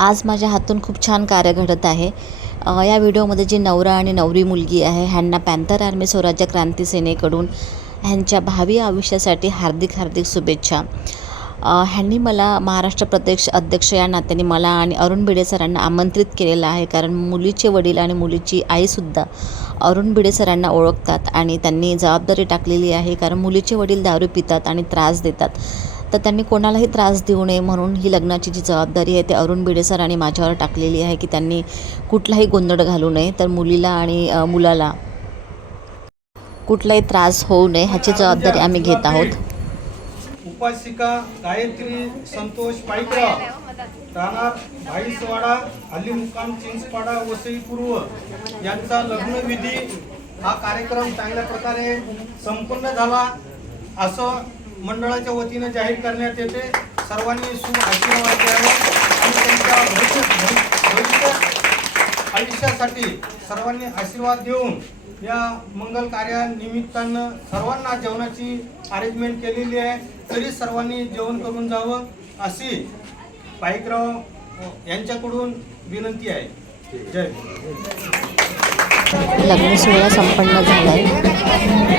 आज माझ्या हातून खूप छान कार्य घडत आहे. या व्हिडिओमध्ये जी नवरा आणि नवरी मुलगी आहे ह्यांना पॅन्थर आर्मी स्वराज्य क्रांती सेनेकडून ह्यांच्या भावी आयुष्यासाठी हार्दिक हार्दिक शुभेच्छा. ह्यांनी मला महाराष्ट्र प्रदेश अध्यक्ष या नात्याने मला आणि अरुण भिडे सरांना आमंत्रित केलेलं आहे. कारण मुलीचे वडील आणि मुलीची आईसुद्धा अरुण भिडे सरांना ओळखतात आणि त्यांनी जबाबदारी टाकलेली आहे. कारण मुलीचे वडील दारू पितात आणि त्रास देतात. तर त्यांनी कोणालाही त्रास देऊ नये म्हणून ही लग्नाची जी जबाबदारी आहे ते अरुण भिडे आणि माझ्यावर टाकलेली आहे की त्यांनी कुठलाही गोंधळ घालू नये. तर मुलीला आणि मुलाला कुठलाही त्रास होऊ नये ह्याची जबाबदारी आम्ही घेत आहोत. उपासिका गायत्री संतोष पाईकराव राहणार भाईसवाडा हल्ली मुक्काम चिंचपाडा वसई पूर्व यांचा लग्नविधी हा कार्यक्रम चांगल्या प्रकारे संपन्न झाला असं मंडळाच्या वतीनं जाहीर करण्यात येते. सर्वांनी शुभ आशीर्वाद द्यावा. आणि त्यांच्या भविष्य भविष्य आयुष्यासाठी सर्वांनी आशीर्वाद देऊन या मंगल कार्यानिमित्तानं सर्वांना जेवणाची अरेंजमेंट केलेली आहे. तरी सर्वांनी जेवण करून जावं अशी पाईकराव यांच्याकडून विनंती आहे. जय. लग्न सोहळा संपन्न झाला